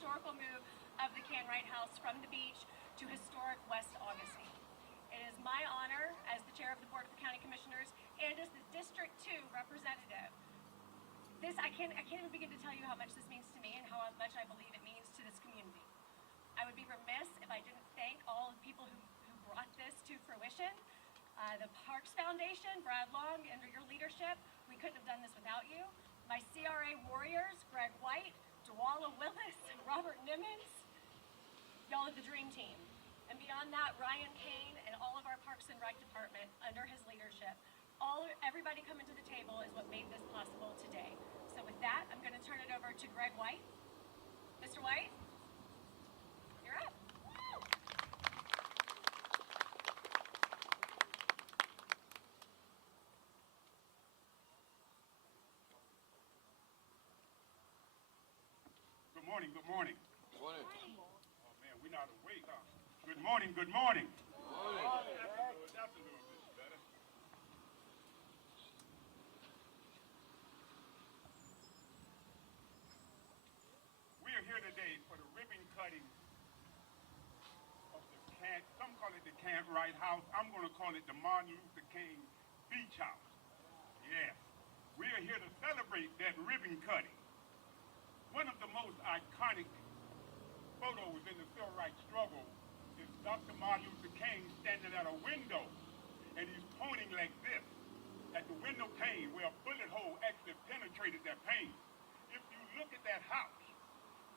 historical move of the Canright House from the beach to historic West Augustine. It is my honor as the chair of the Board of County Commissioners and as the District 2 representative. I can't even begin to tell you how much this means to me and how much I believe it means to this community. I would be remiss if I didn't thank all the people who brought this to fruition. The Parks Foundation, Brad Long, under your leadership, we couldn't have done this without you. My CRA warriors, Greg White, Dwala Willis, and Robert Nimmons, y'all are the dream team. And beyond that, Ryan Kane and all of our Parks and Rec department under his leadership, everybody coming to the table is what made this possible today. So with that, I'm going to turn it over to Greg White. Mr. White, you're up. Woo! Good morning, good morning. Good morning. Oh man, we're not awake, huh? Good morning, good morning. Good morning. That's a little bit better. We are here today for the ribbon cutting of some call it the Canright House. I'm going to call it the Martin Luther King Beach House. Yes, we are here to celebrate that ribbon cutting. One of the most iconic photos in the civil rights struggle is Dr. Martin Luther King standing at a window, and he's pointing like this at the window pane where a bullet hole actually penetrated that pane. If you look at that house,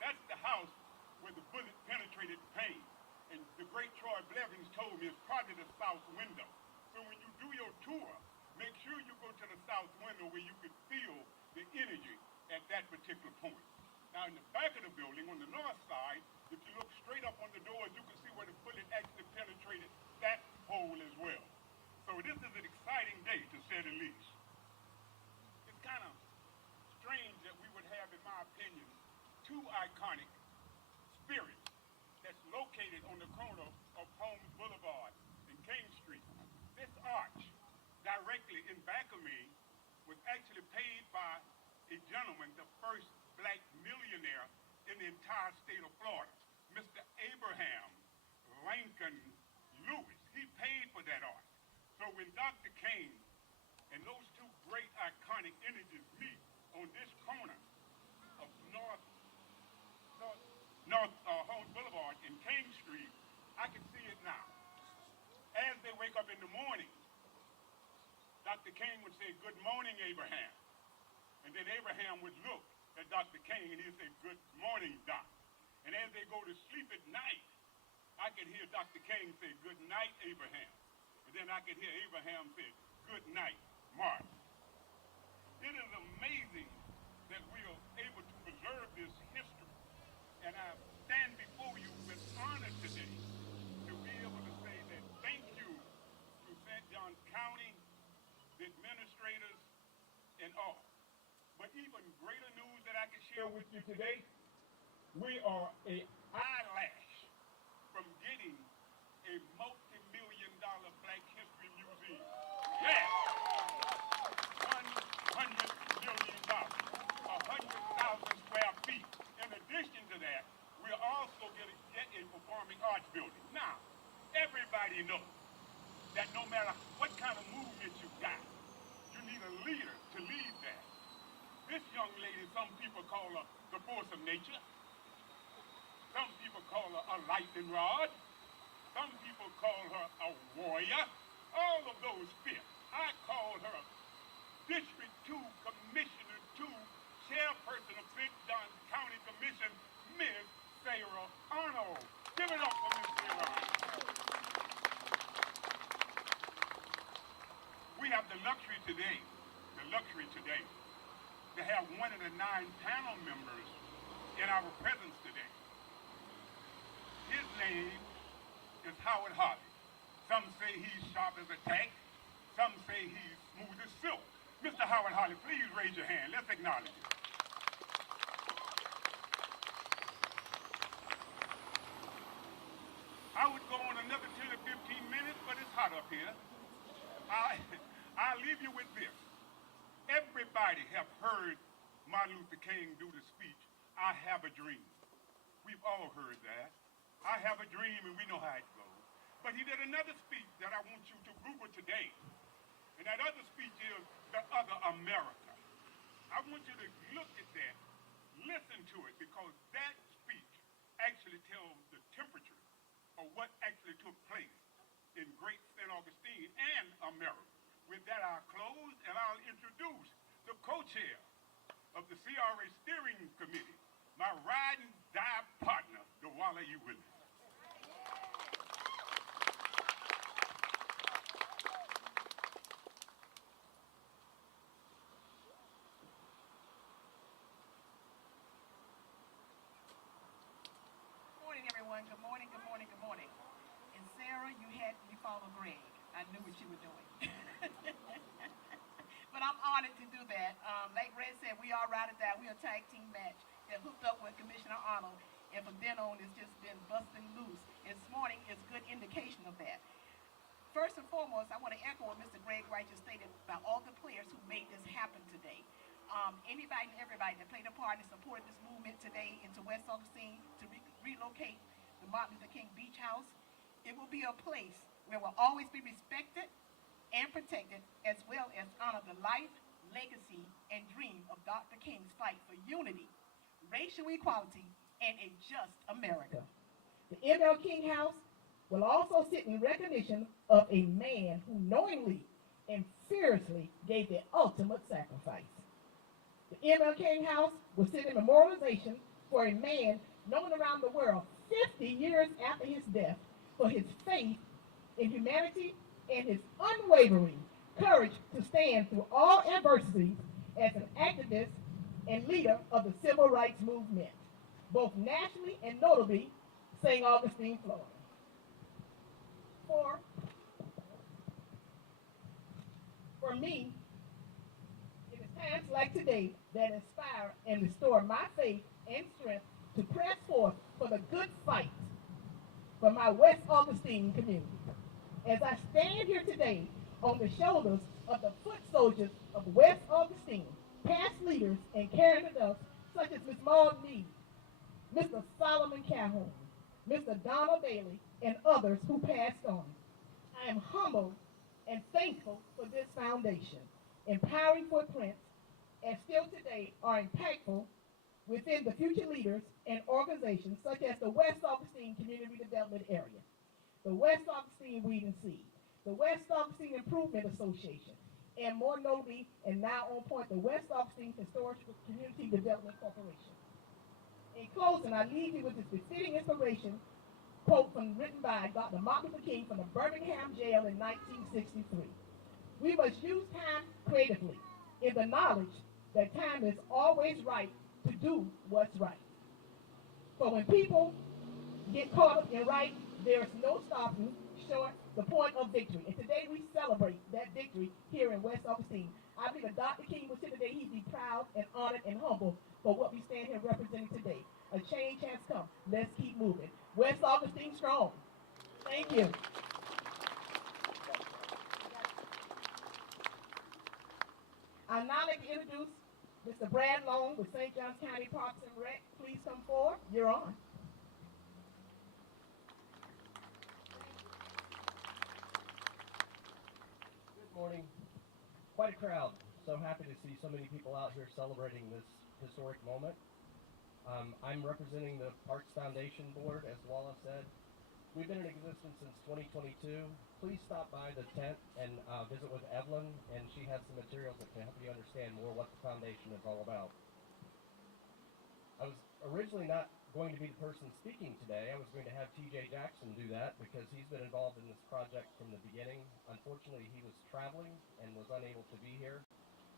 that's the house where the bullet penetrated the pane. And the great Troy Blevins told me it's probably the south window. So when you do your tour, make sure you go to the south window where you can feel the energy at that particular point. Now in the back of the building, on the north side, if you look straight up on the doors, you can see where the bullet actually penetrated that hole as well. So this is an exciting day, to say the least. It's kind of strange that we would have, in my opinion, two iconic spirits that's located on the corner of Holmes Boulevard and King Street. This arch, directly in back of me, was actually paid by a gentleman, the first black millionaire in the entire state of Florida, Mr. Abraham Lincoln Lewis. He paid for that art. So when Dr. King and those two great iconic images meet on this corner of Holmes Boulevard and King Street, I can see it now. As they wake up in the morning, Dr. King would say, "Good morning, Abraham." And then Abraham would look at Dr. King and he'd say, "Good morning, Doc." And as they go to sleep at night, I could hear Dr. King say, "Good night, Abraham." And then I could hear Abraham say, "Good night, Martin." It is amazing that we are able to preserve this history. And I stand before you with honor today to be able to say that thank you to St. Johns County, the administrators, and all. But even greater news that I can share with you today, we are an eyelash from getting a multi-million-dollar Black History Museum. Yeah! $100 million, 100,000 square feet. In addition to that, we're also going to get a performing arts building. Now, everybody knows that no matter what kind of movement you got, you need a leader to lead that. This young lady, some people call her the force of nature. Some people call her a lightning rod. Some people call her a warrior. All of those fit. I call her District 2 Commissioner 2, Chairperson of St. Johns County Commission, Ms. Sarah Arnold. Give it up for Ms. Sarah Arnold. We have the luxury today to have one of the 9 panel members in our presence today. His name is Howard Holly. Some say he's sharp as a tack. Some say he's smooth as silk. Mr. Howard Holly, please raise your hand. Let's acknowledge him. I would go on another 10 to 15 minutes, but it's hot up here. I'll leave you with this. Everybody have heard Martin Luther King do the speech, "I have a dream." We've all heard that. I have a dream and we know how it goes. But he did another speech that I want you to Google today. And that other speech is The Other America. I want you to look at that, listen to it, because that speech actually tells the temperature of what actually took place in Great St. Augustine and America. With that, I'll close and I'll introduce the co-chair of the CRA Steering Committee, my ride and die partner, Dwala E. Willis. Good morning, everyone. Good morning, good morning, good morning. And Sarah, you had me follow Greg. I knew what you were doing. But I'm honored to do that. Like Greg said, we are ride or die. We are a tag team match that hooked up with Commissioner Arnold. And from then on, it's just been busting loose. And this morning is a good indication of that. First and foremost, I want to echo what Mr. Greg Wright just stated about all the players who made this happen today. Anybody and everybody that played a part and supported this movement today into West Augustine to relocate the Martin Luther King Beach House. It will be a place where will always be respected and protected, as well as honor the life, legacy, and dream of Dr. King's fight for unity, racial equality, and a just America. The M.L. King House will also sit in recognition of a man who knowingly and fiercely gave the ultimate sacrifice. The M.L. King House will sit in memorialization for a man known around the world 50 years after his death for his faith in humanity and his unwavering courage to stand through all adversity as an activist and leader of the civil rights movement, both nationally and notably St. Augustine, Florida. For me, it is times like today that inspire and restore my faith and strength to press forth for the good fight for my West Augustine community. As I stand here today on the shoulders of the foot soldiers of West Augustine, past leaders and caring adults such as Ms. Maud Mead, Mr. Solomon Calhoun, Mr. Donald Bailey, and others who passed on, I am humbled and thankful for this foundation. Empowering footprints, and still today are impactful within the future leaders and organizations such as the West Augustine Community Development Area, the West Augustine Weed and Seed, the West Augustine Improvement Association, and more notably, and now on point, the West Augustine Historical Community Development Corporation. In closing, I leave you with this befitting inspiration quote written by Dr. Martin Luther King from the Birmingham jail in 1963. We must use time creatively in the knowledge that time is always right to do what's right. For when people get caught up in right, there's no stopping short the point of victory. And today we celebrate that victory here in West Augustine. I believe if Dr. King was here today, he'd be proud and honored and humble for what we stand here representing today. A change has come. Let's keep moving. West Augustine strong. Thank you. I'd now like to introduce Mr. Brad Long with St. Johns County Parks and Rec. Please come forward. You're on. Good morning. Quite a crowd. So happy to see so many people out here celebrating this historic moment. I'm representing the Parks Foundation Board, as Wallace said. We've been in existence since 2022. Please stop by the tent and visit with Evelyn, and she has some materials that can help you understand more what the foundation is all about. I was originally not going to be the person speaking today. I was going to have TJ Jackson do that because he's been involved in this project from the beginning. Unfortunately, he was traveling and was unable to be here,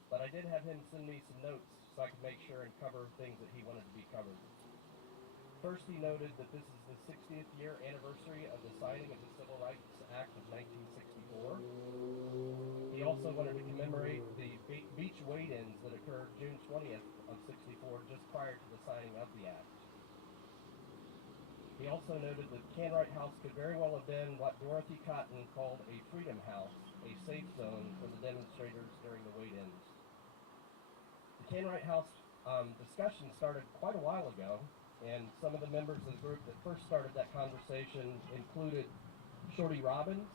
but I did have him send me some notes so I could make sure and cover things that he wanted to be covered. First, he noted that this is the 60th year anniversary of the signing of the Civil Rights Act of 1964. He also wanted to commemorate the beach wade-ins that occurred June 20th of 64, just prior to the signing of the act. He also noted that Canright House could very well have been what Dorothy Cotton called a freedom house, a safe zone for the demonstrators during the wade-ins. The Canright House discussion started quite a while ago. And some of the members of the group that first started that conversation included Shorty Robbins,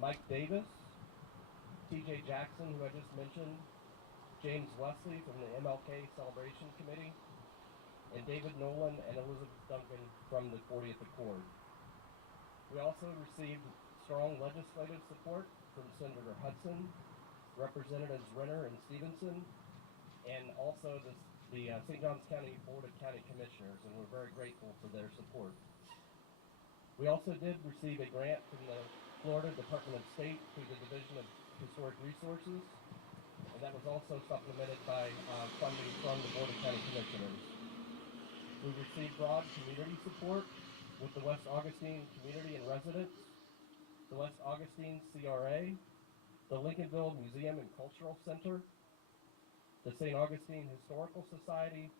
Mike Davis, TJ Jackson, who I just mentioned, James Wesley from the MLK Celebration Committee, and David Nolan and Elizabeth Duncan from the 40th Accord. We also received strong legislative support from Senator Hudson, Representatives Renner and Stevenson, and also the St. Johns County Board of County Commissioners, and we're very grateful for their support. We also did receive a grant from the Florida Department of State through the Division of Historic Resources, and that was also supplemented by funding from the Board of County Commissioners. We received broad community support with the West Augustine Community and Residents, the West Augustine CRA, the Lincolnville Museum and Cultural Center, the St. Augustine Historical Society,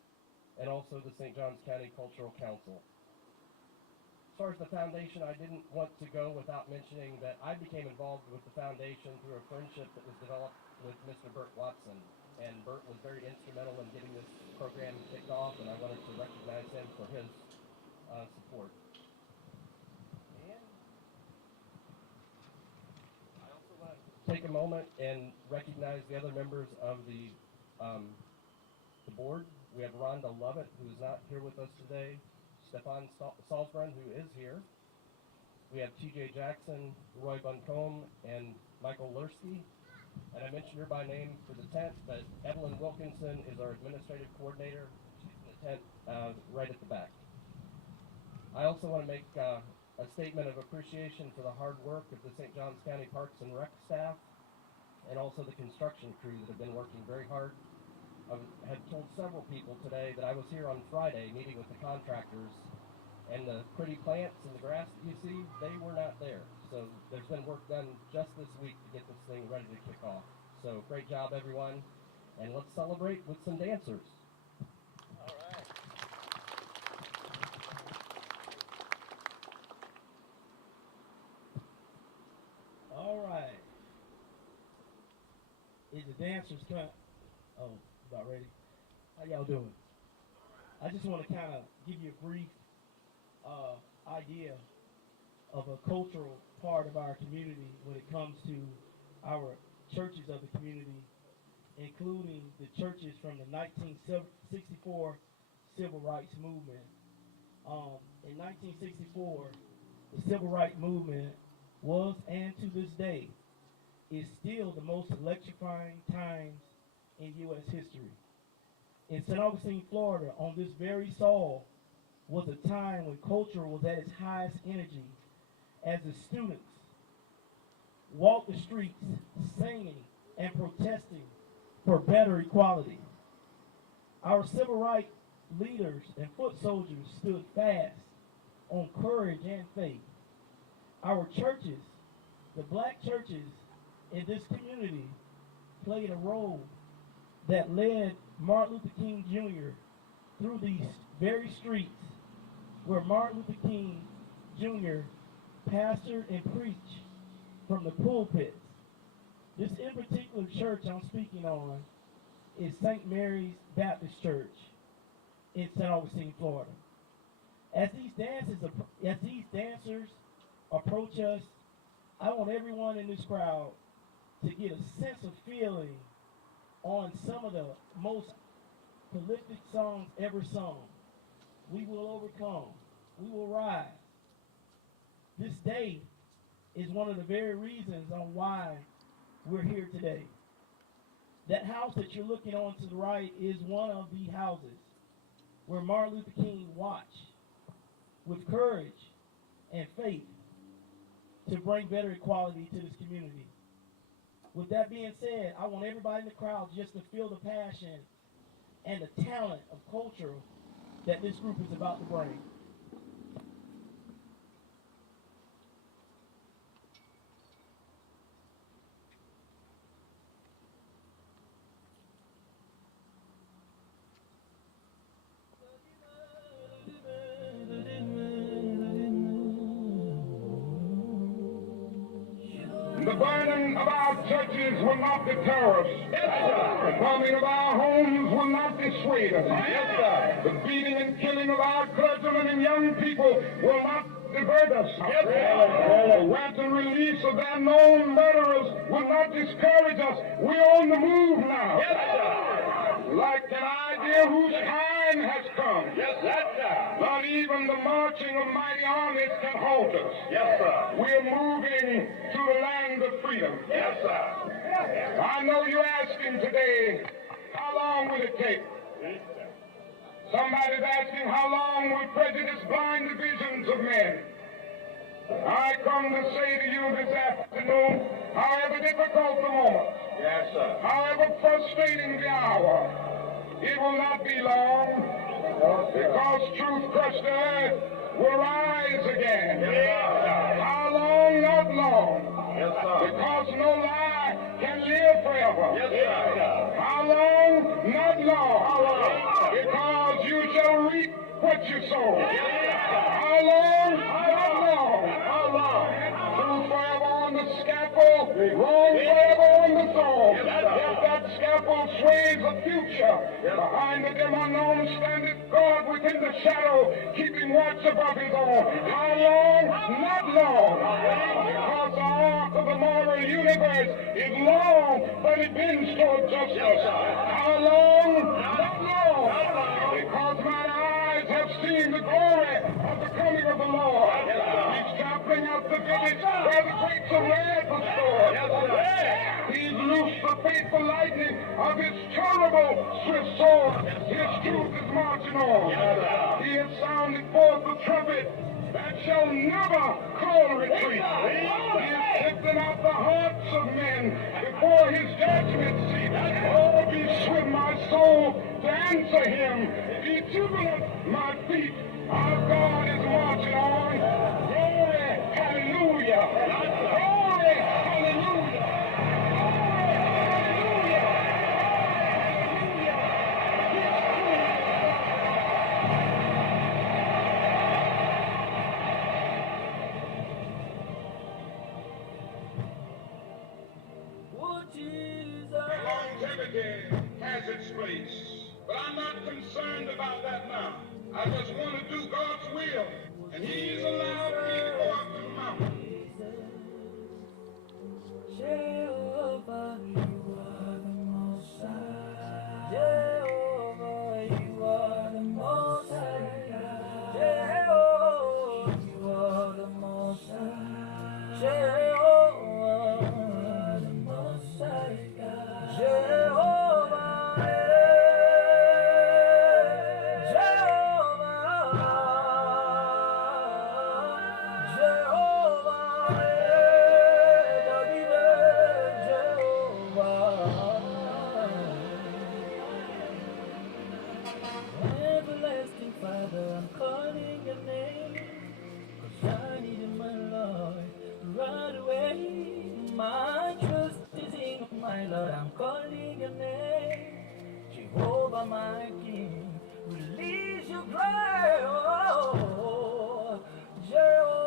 and also the St. Johns County Cultural Council. As far as the foundation, I didn't want to go without mentioning that I became involved with the foundation through a friendship that was developed with Mr. Burt Watson. And Burt was very instrumental in getting this program kicked off, and I wanted to recognize him for his support. And I also want to take a moment and recognize the other members of the board. We have Rhonda Lovett, who is not here with us today, Stefan Salzbrunn, who is here. We have TJ Jackson, Roy Buncombe, and Michael Lursky. And I mentioned her by name for the tent, but Evelyn Wilkinson is our administrative coordinator. She's in the tent right at the back. I also want to make a statement of appreciation for the hard work of the St. Johns County Parks and Rec staff, and also the construction crew that have been working very hard. I had told several people today that I was here on Friday meeting with the contractors, and the pretty plants and the grass that you see, they were not there. So there's been work done just this week to get this thing ready to kick off. So great job, everyone, and let's celebrate with some dancers. All right. All right. Is the dancers cut? Oh, about ready. How y'all doing? I just want to kind of give you a brief idea of a cultural part of our community when it comes to our churches of the community, including the churches from the 1964 Civil Rights Movement. In 1964, the Civil Rights Movement was, and to this day, is still the most electrifying times in U.S. history. In St. Augustine, Florida, on this very soil, was a time when culture was at its highest energy as the students walked the streets singing and protesting for better equality. Our civil rights leaders and foot soldiers stood fast on courage and faith. Our churches, the black churches in this community, played a role that led Martin Luther King Jr. through these very streets where Martin Luther King Jr. pastored and preached from the pulpits. This in particular church I'm speaking on is St. Mary's Baptist Church in St. Augustine, Florida. As these dancers approach us, I want everyone in this crowd to get a sense of feeling on some of the most prolific songs ever sung. We will overcome. We will rise. This day is one of the very reasons on why we're here today. That house that you're looking on to the right is one of the houses where Martin Luther King watched with courage and faith to bring better equality to this community. With that being said, I want everybody in the crowd just to feel the passion and the talent of culture that this group is about to bring. The burning of our churches will not deter us. The bombing of our homes will not dissuade us. Yes, sir. The beating and killing of our clergymen and young people will not divert us. Yes, sir. The wanton release of their known murderers will not discourage us. We're on the move now. Yes, sir. Like an idea whose time has come. Yes, sir. Not even the marching of mighty armies can halt us. Yes, sir. We're moving to the land of freedom. Yes, sir. I know you're asking today, how long will it take? Somebody's asking, how long will prejudice blind the visions of men? I come to say to you this afternoon, however difficult the moment, yes, sir, however frustrating the hour, it will not be long, because truth crushed the earth will rise again. Yes, how long? Not long. Yes, sir. Because no lie can live forever. Yes, sir. How long? Not long. How long? Because you shall reap what you sow. Yes, how long? Not long. How long? Truth forever on the scaffold, wrong forever on the throne. If that scaffold sways the future, behind the dim unknown standeth God within the shadow, keeping watch above his own. How long? Not long. Because the arc of the moral universe is long, but it bends toward justice. How long? Not long. Because my eyes have seen the glory of the coming of the Lord. He's trampling out the village where the gates of wrath are stored. He's loosed the faithful lightning of his terrible swift sword. His truth is marching on. He has sounded forth the trumpet that shall never call retreat. He is lifting out the hearts of men before his judgment seat. Oh, be swift, my soul, to answer him. Be jubilant, my feet. Our God is marching on. Glory, hallelujah. Glory, hallelujah. Longevity has its place, but I'm not concerned about that now. I just want to do God's will, and He's allowed me to go up to the mountain. Jehovah, you are the Most High. Jehovah, you are the Most High. Jehovah, you are the Most High. Jehovah, the Most High. Jehovah, everlasting Father, I'm calling your name, 'cause I need my Lord right away. My trust is in my Lord, I'm calling your name. Jehovah, my King, release your glory. Oh, Jehovah,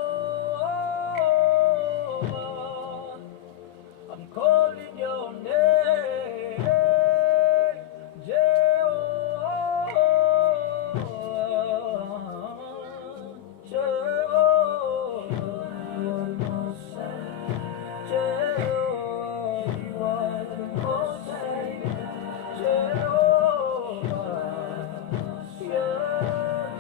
I'm calling your name. Jehovah, Jehovah, you are the Most High. Jehovah, you are the Most High. Jehovah, yeah.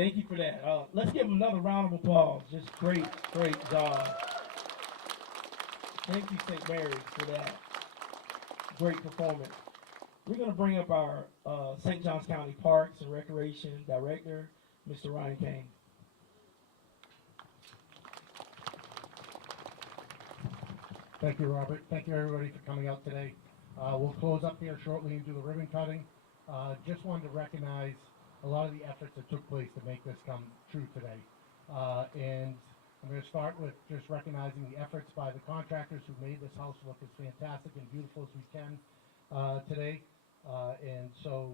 Thank you for that. Let's give him another round of applause. Just great, great job. Thank you, St. Mary's, for that great performance. We're going to bring up our St. Johns County Parks and Recreation Director, Mr. Ryan Kane. Thank you, Robert. Thank you, everybody, for coming out today. We'll close up here shortly and do the ribbon cutting. Just wanted to recognize a lot of the efforts that took place to make this come true today. And I'm going to start with just recognizing the efforts by the contractors who made this house look as fantastic and beautiful as we can today. And so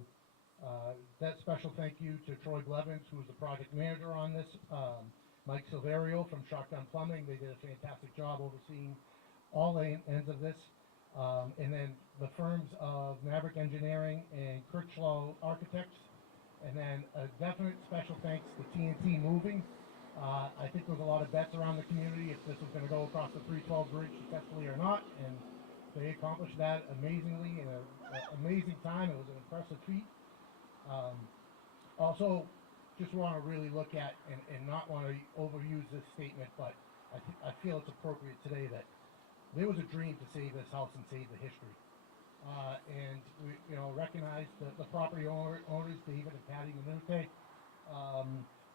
that special thank you to Troy Blevins, who was the project manager on this, Mike Silverio from Shotgun Plumbing. They did a fantastic job overseeing all ends of this. And then the firms of Maverick Engineering and Kirchlow Architects. And then a definite special thanks to TNT Moving. I think there was a lot of bets around the community if this was going to go across the 312 bridge successfully or not, and they accomplished that amazingly in an amazing time. It was an impressive feat. Also, just want to really look at and not want to overuse this statement, but I feel it's appropriate today that there was a dream to save this house and save the history. And we, recognize the property owners, David and Patty Minute.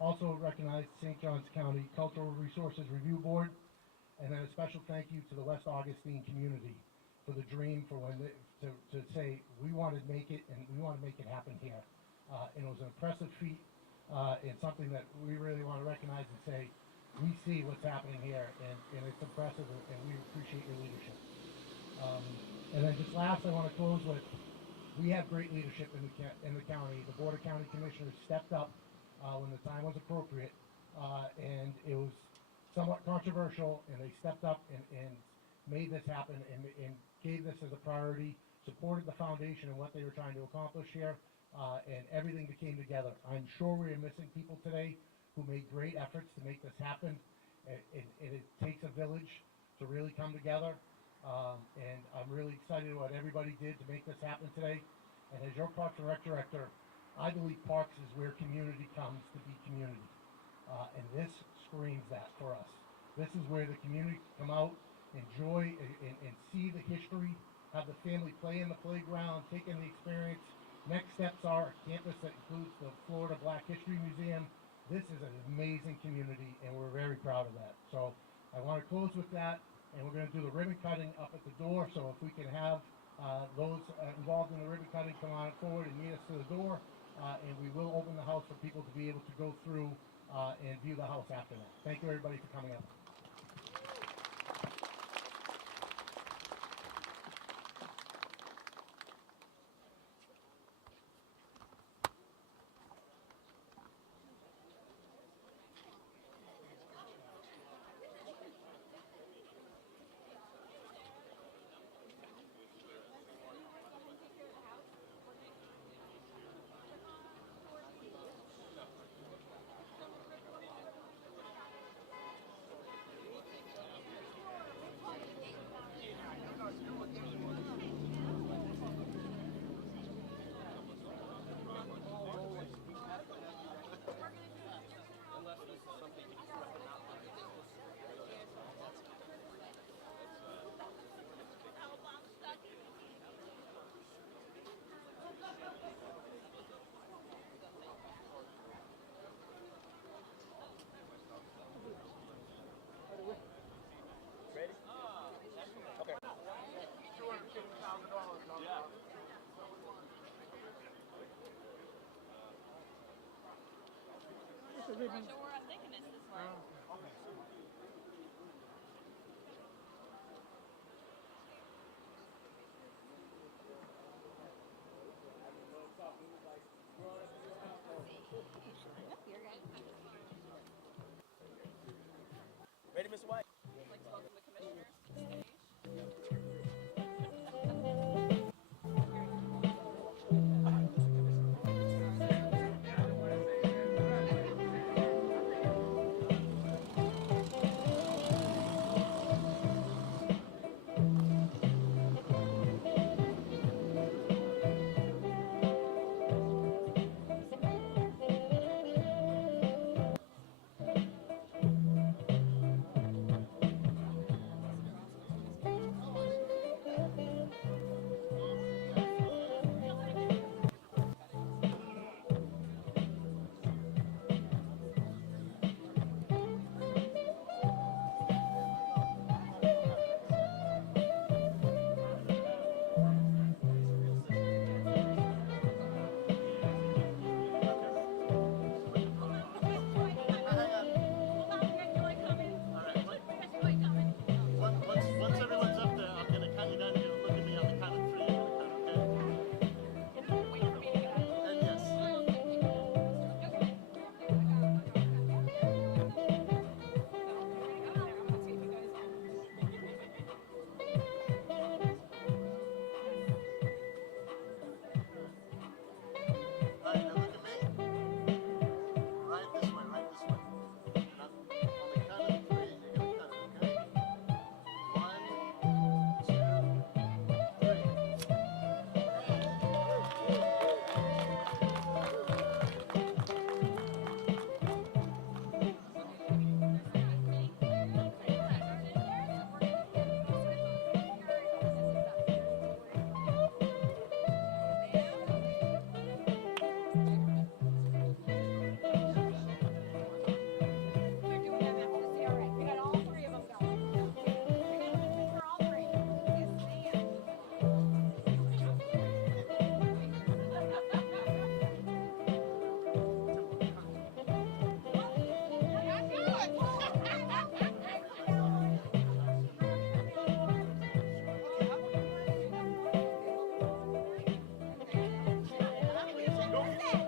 Also recognize St. Johns County Cultural Resources Review Board, and then a special thank you to the West Augustine community for the dream, for when to say we want to make it and we want to make it happen here. And it was an impressive feat, and something that we really want to recognize and say we see what's happening here, and it's impressive, and we appreciate your leadership. And then just last, I want to close with, we have great leadership in the county. The Board of County Commissioners stepped up when the time was appropriate, and it was somewhat controversial, and they stepped up and made this happen and gave this as a priority, supported the foundation and what they were trying to accomplish here, and everything became together. I'm sure we are missing people today who made great efforts to make this happen, and it takes a village to really come together. And I'm really excited what everybody did to make this happen today. And as your Parks and Rec Director, I believe parks is where community comes to be community. And this screams that for us. This is where the community can come out, enjoy and see the history, have the family play in the playground, take in the experience. Next steps are a campus that includes the Florida Black History Museum. This is an amazing community, and we're very proud of that. So I want to close with that. And we're going to do the ribbon cutting up at the door, so if we can have those involved in the ribbon cutting come on forward and meet us to the door, and we will open the house for people to be able to go through and view the house after that. Thank you, everybody, for coming up. Sure, I'm thinking it's this way. Ready, Mr. White? I'd like to welcome the commissioners to the stage.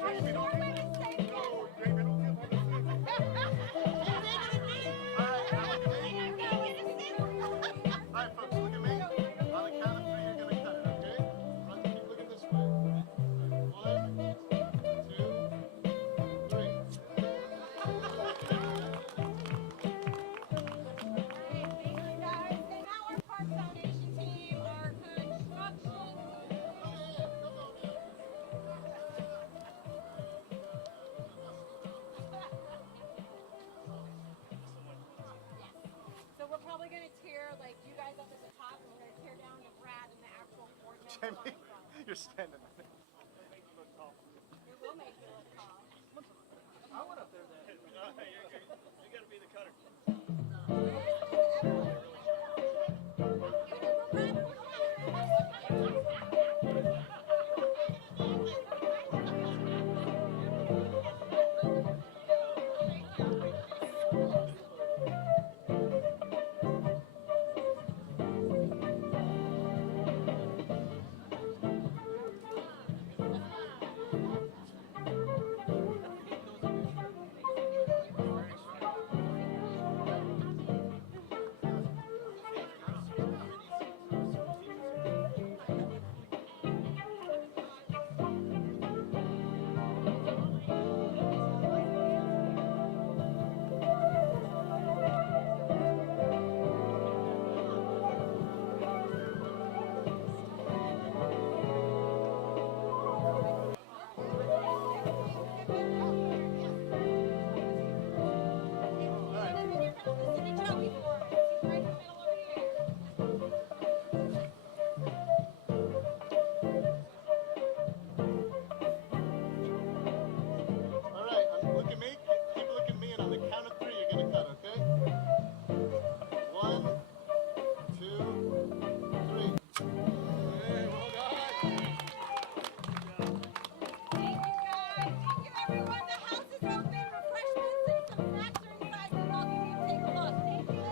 Jamie, don't Women stay together. Oh, Jamie, don't give me All right, folks, look at me. On the count of three, you're gonna cut it, okay? Front, keep looking this way. All right. 1, 2, 3. Thank you guys. And now our Park Foundation team, our construction. So we're probably going to tear like you guys up at the top, and we're going to tear down to Brad and the actual board members. Jamie, you're standing on it. It will make you look tall. I went up there then. You gotta be the cutter. All right, look at me. Keep looking at me, and on the count of three, you're gonna cut, okay? 1, 2, 3. Hey, well done. Thank you guys. Thank you everyone. The house is open. Refreshments and some snacks are inside. We're welcome you to take a look. Thank you.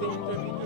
They intervene